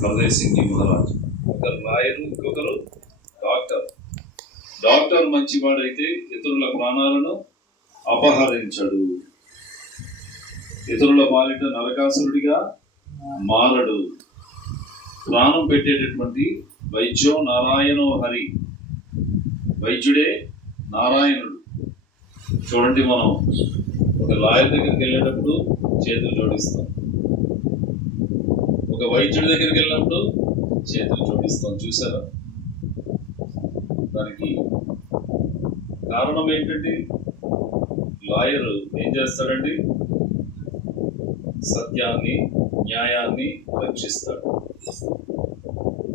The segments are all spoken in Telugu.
ప్రదేశ్ మహారాజ్. ఒకరు లాయరు, ఇంకొకరు డాక్టర్. డాక్టర్ మంచివాడైతే ఇతరుల ప్రాణాలను అపహరించడు, ఇతరుల పాలిట నరకాసురుడిగా మారడు. ప్రాణం పెట్టేటటువంటి వైద్యం నారాయణో హరి, వైద్యుడే నారాయణుడు. చూడండి, మనం ఒక లాయర్ దగ్గరికి వెళ్ళేటప్పుడు చేతులు జోడిస్తాం, ఒక వైద్యుడి దగ్గరికి వెళ్ళినప్పుడు చేతులు జోడిస్తాం. చూసారా? దానికి కారణం ఏంటండి? లాయర్ ఏం చేస్తాడండి? సత్యాన్ని, న్యాయాన్ని రక్షిస్తాడు.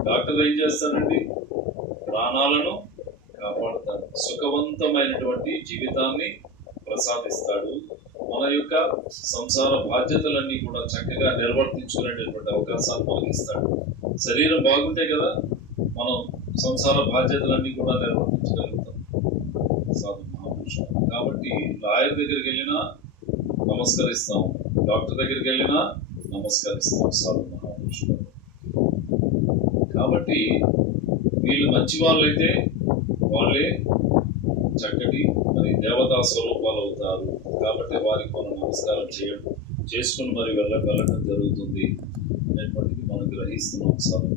డాక్టర్ ఏం చేస్తాడండి? ప్రాణాలను కాపాడుతాడు, సుఖవంతమైనటువంటి జీవితాన్ని ప్రసాదిస్తాడు. మన యొక్క సంసార బాధ్యతలన్నీ కూడా చక్కగా నిర్వర్తించుకునేటటువంటి అవకాశాలు మనకి ఇస్తాడు. శరీరం బాగుంటే కదా మనం సంసార బాధ్యతలన్నీ కూడా నిర్వర్తించగలుగుతాం. సాధు మహాపురుషుడు కాబట్టి లాయర్ దగ్గరికి వెళ్ళినా నమస్కరిస్తాం, డాక్టర్ దగ్గరికి వెళ్ళినా నమస్కరిస్తాం. సాధు మహాపురుషుడు కాబట్టి వీళ్ళు మంచి వాళ్ళైతే వాళ్ళే చక్కటి దేవతా స్వరూపాలు అవుతారు. కాబట్టి వారికి మనం నమస్కారం చేసుకుని మరి వెళ్ళటం జరుగుతుంది అనేటువంటిది మనం గ్రహిస్తున్నాం. సాధు